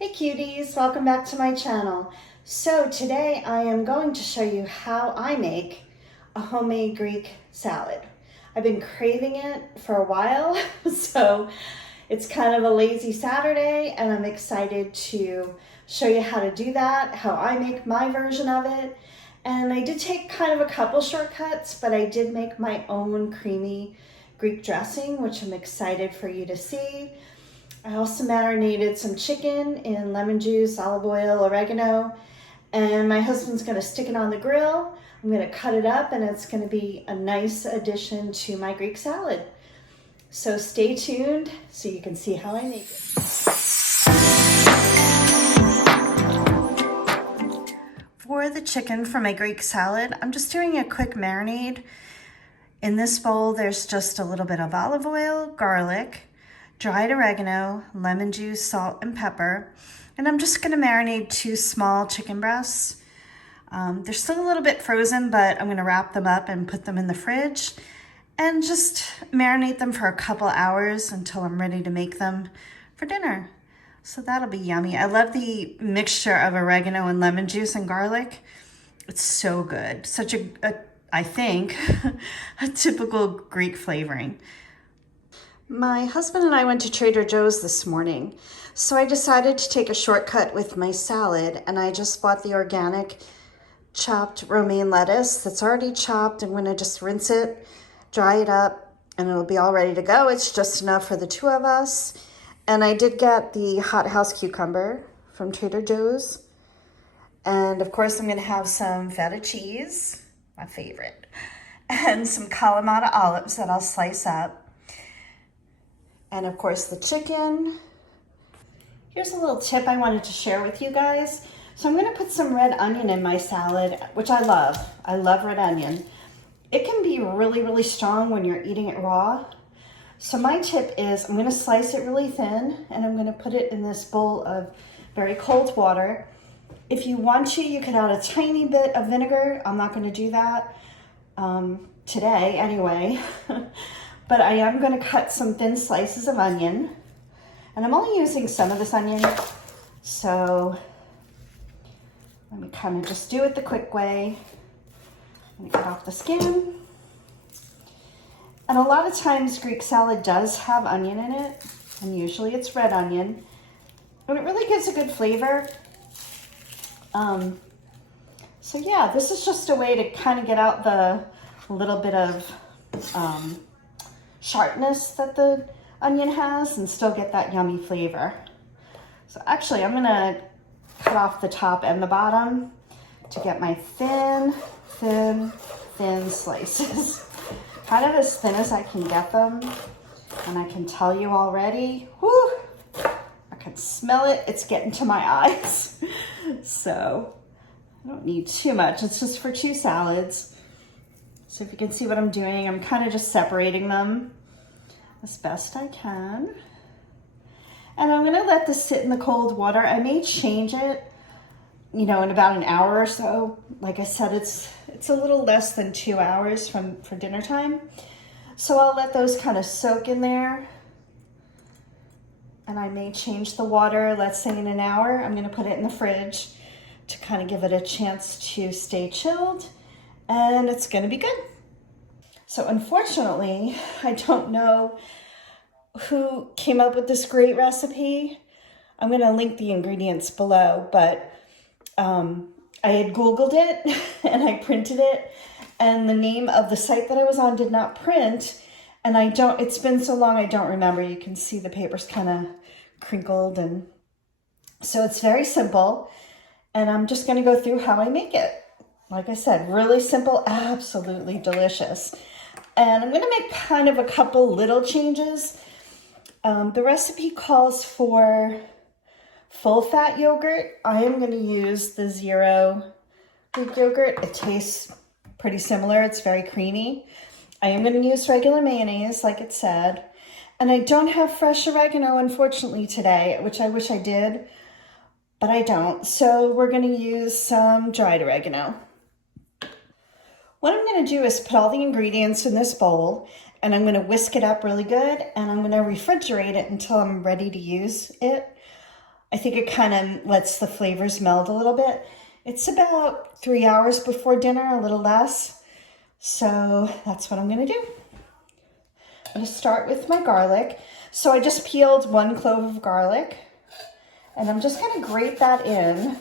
Hey cuties, welcome back to my channel. So today I am going to show you how I make a homemade Greek salad. I've been craving it for a while, so it's kind of a lazy Saturday and I'm excited to show you how to do that, how I make my version of it. And I did take kind of a couple shortcuts, but I did make my own creamy Greek dressing, which I'm excited for you to see. I also marinated some chicken in lemon juice, olive oil, oregano, and my husband's gonna stick it on the grill. I'm gonna cut it up and it's gonna be a nice addition to my Greek salad. So stay tuned so you can see how I make it. For the chicken for my Greek salad, I'm just doing a quick marinade. In this bowl, there's just a little bit of olive oil, garlic, dried oregano, lemon juice, salt, and pepper. And I'm just gonna marinate 2 small chicken breasts. They're still a little bit frozen, but I'm gonna wrap them up and put them in the fridge and just marinate them for a couple hours until I'm ready to make them for dinner. So that'll be yummy. I love the mixture of oregano and lemon juice and garlic. It's so good. Such I think, a typical Greek flavoring. My husband and I went to Trader Joe's this morning, so I decided to take a shortcut with my salad, and I just bought the organic chopped romaine lettuce that's already chopped. I'm gonna just rinse it, dry it up, and it'll be all ready to go. It's just enough for the 2 of us. And I did get the hothouse cucumber from Trader Joe's. And of course, I'm gonna have some feta cheese, my favorite, and some Kalamata olives that I'll slice up. And of course the chicken. Here's a little tip I wanted to share with you guys. So I'm gonna put some red onion in my salad, which I love. I love red onion. It can be really, really strong when you're eating it raw. So my tip is I'm gonna slice it really thin and I'm gonna put it in this bowl of very cold water. If you want to, you could add a tiny bit of vinegar. I'm not gonna do that today anyway. But I am gonna cut some thin slices of onion. And I'm only using some of this onion. So let me kind of just do it the quick way. I'm gonna cut off the skin. And a lot of times Greek salad does have onion in it. And usually it's red onion. But it really gives a good flavor. So yeah, this is just a way to kind of get out the little bit of sharpness that the onion has and still get that yummy flavor. So actually I'm gonna cut off the top and the bottom to get my thin slices. Kind of as thin as I can get them. And I can tell you already, whoo, I can smell it, it's getting to my eyes. So I don't need too much, it's just for 2 salads. So if you can see what I'm doing, I'm kind of just separating them as best I can. And I'm gonna let this sit in the cold water. I may change it, in about an hour or so. Like I said, it's a little less than 2 hours for dinner time. So I'll let those kind of soak in there. And I may change the water, let's say in an hour. I'm gonna put it in the fridge to kind of give it a chance to stay chilled. And it's gonna be good. So unfortunately, I don't know who came up with this great recipe. I'm gonna link the ingredients below, but I had Googled it and I printed it, and the name of the site that I was on did not print, and it's been so long I don't remember. You can see the paper's kind of crinkled, and so it's very simple, and I'm just gonna go through how I make it. Like I said, really simple, absolutely delicious. And I'm gonna make kind of a couple little changes. The recipe calls for full fat yogurt. I am gonna use the zero Greek yogurt. It tastes pretty similar, it's very creamy. I am gonna use regular mayonnaise, like it said. And I don't have fresh oregano, unfortunately, today, which I wish I did, but I don't. So we're gonna use some dried oregano. What I'm gonna do is put all the ingredients in this bowl and I'm gonna whisk it up really good and I'm gonna refrigerate it until I'm ready to use it. I think it kind of lets the flavors meld a little bit. It's about 3 hours before dinner, a little less. So that's what I'm gonna do. I'm gonna start with my garlic. So I just peeled 1 clove of garlic, and I'm just gonna grate that in,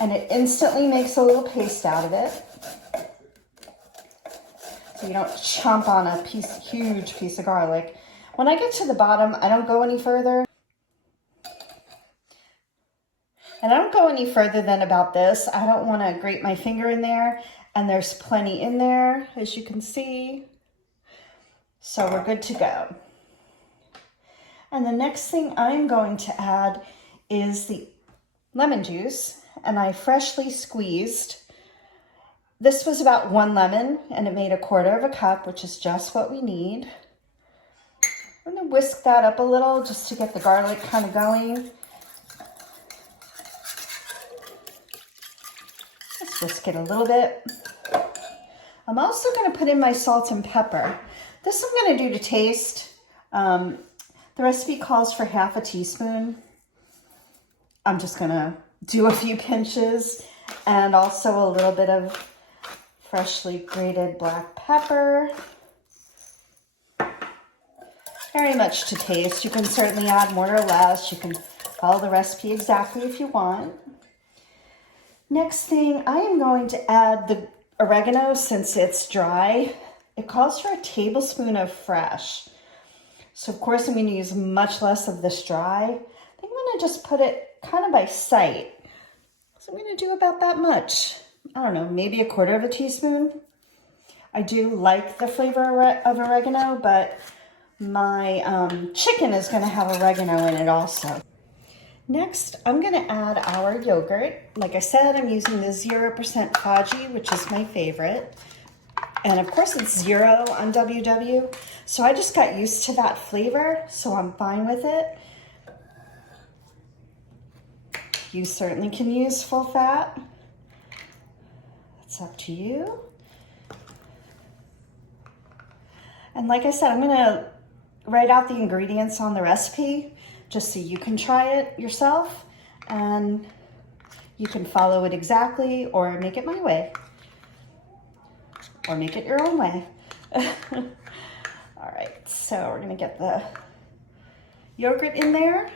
and it instantly makes a little paste out of it. So you don't chomp on a huge piece of garlic. When I get to the bottom, I don't go any further. And I don't go any further than about this. I don't want to grate my finger in there, and there's plenty in there, as you can see. So we're good to go. And the next thing I'm going to add is the lemon juice, and I freshly squeezed. This was about 1 lemon, and it made 1/4 cup, which is just what we need. I'm gonna whisk that up a little just to get the garlic kind of going. Let's whisk it a little bit. I'm also gonna put in my salt and pepper. This I'm gonna do to taste. The recipe calls for 1/2 teaspoon. I'm just gonna do a few pinches, and also a little bit of freshly grated black pepper. Very much to taste. You can certainly add more or less. You can follow the recipe exactly if you want. Next thing, I am going to add the oregano since it's dry. It calls for 1 tablespoon of fresh. So of course I'm going to use much less of this dry. I think I'm going to just put it kind of by sight. So I'm going to do about that much. I don't know, maybe 1/4 teaspoon. I do like the flavor of oregano, but my chicken is going to have oregano in it also. Next, I'm going to add our yogurt. Like I said, I'm using the 0% Fudgy, which is my favorite. And of course it's 0 on WW. So I just got used to that flavor, so I'm fine with it. You certainly can use full fat. It's up to you. And like I said, I'm gonna write out the ingredients on the recipe just so you can try it yourself, and you can follow it exactly or make it my way, or make it your own way. All right, so we're gonna get the yogurt in there.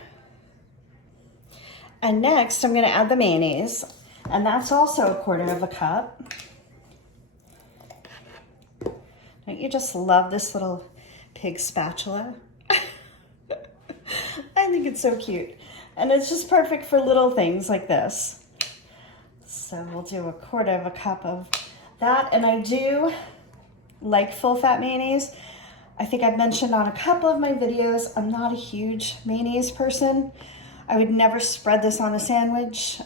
And next I'm gonna add the mayonnaise, and that's also 1/4 cup. Don't you just love this little pig spatula? I think it's so cute. And it's just perfect for little things like this. So we'll do 1/4 cup of that. And I do like full fat mayonnaise. I think I've mentioned on a couple of my videos, I'm not a huge mayonnaise person. I would never spread this on a sandwich.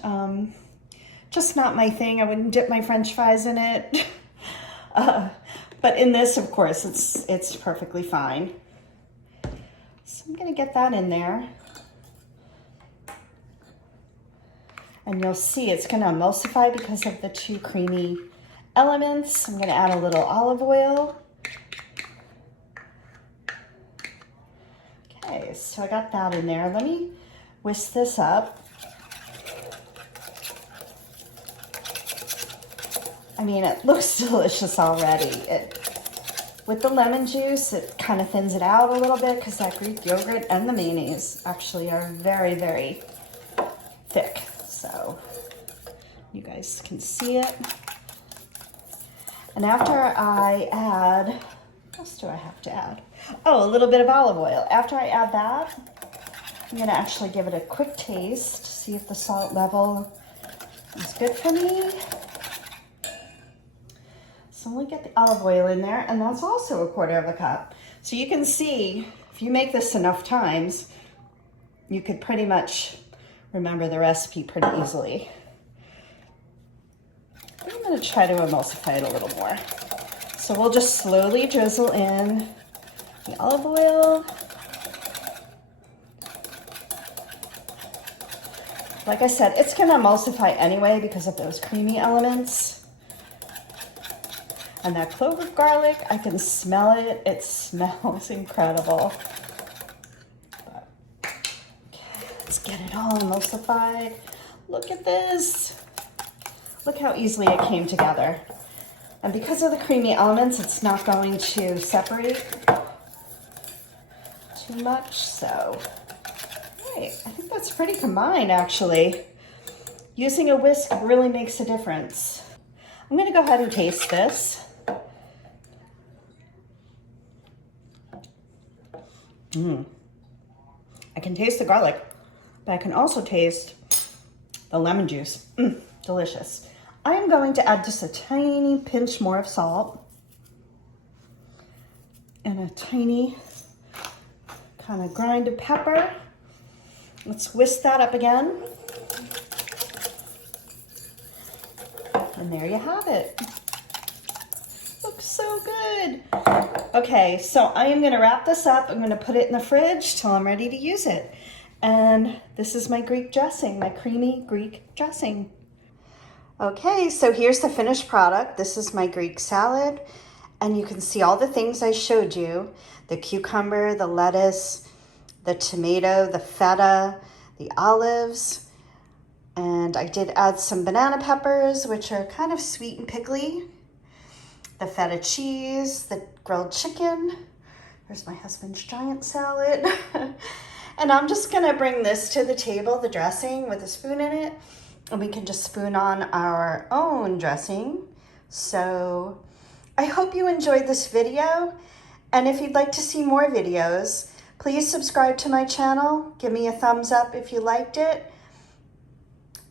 Just not my thing. I wouldn't dip my French fries in it. But in this, of course, it's perfectly fine. So I'm gonna get that in there. And you'll see it's gonna emulsify because of the 2 creamy elements. I'm gonna add a little olive oil. Okay, so I got that in there. Let me whisk this up. I mean, it looks delicious already. With the lemon juice, it kind of thins it out a little bit because that Greek yogurt and the mayonnaise actually are very, very thick. So you guys can see it. And after I add, what else do I have to add? Oh, a little bit of olive oil. After I add that, I'm gonna actually give it a quick taste, see if the salt level is good for me. So I'm gonna get the olive oil in there, and that's also 1/4 cup. So you can see, if you make this enough times, you could pretty much remember the recipe pretty easily. I'm gonna try to emulsify it a little more. So we'll just slowly drizzle in the olive oil. Like I said, it's gonna emulsify anyway because of those creamy elements. And that clove of garlic, I can smell it. It smells incredible. Okay, Let's get it all emulsified. Look at this. Look how easily it came together. And because of the creamy elements, it's not going to separate too much, so. Right, I think that's pretty combined, actually. Using a whisk really makes a difference. I'm gonna go ahead and taste this. I can taste the garlic, but I can also taste the lemon juice. Delicious. I am going to add just a tiny pinch more of salt and a tiny kind of grind of pepper. Let's whisk that up again. And there you have it. Looks so good. Okay, so I am gonna wrap this up. I'm gonna put it in the fridge till I'm ready to use it. And this is my Greek dressing, my creamy Greek dressing. Okay, so here's the finished product. This is my Greek salad. And you can see all the things I showed you. The cucumber, the lettuce, the tomato, the feta, the olives. And I did add some banana peppers, which are kind of sweet and pickly. The feta cheese, the grilled chicken. There's my husband's giant salad. And I'm just gonna bring this to the table, the dressing with a spoon in it, and we can just spoon on our own dressing. So I hope you enjoyed this video. And if you'd like to see more videos, please subscribe to my channel. Give me a thumbs up if you liked it.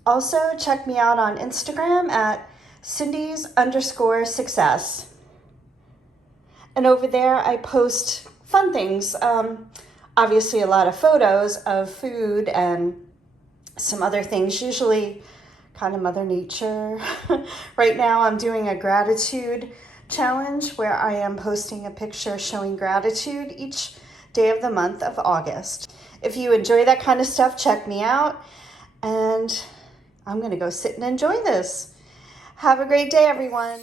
Also, check me out on Instagram at Cindy's_success. And over there, I post fun things. Obviously, a lot of photos of food and some other things, usually kind of Mother Nature. Right now, I'm doing a gratitude challenge where I am posting a picture showing gratitude each day of the month of August. If you enjoy that kind of stuff, check me out. And I'm gonna go sit and enjoy this. Have a great day, everyone.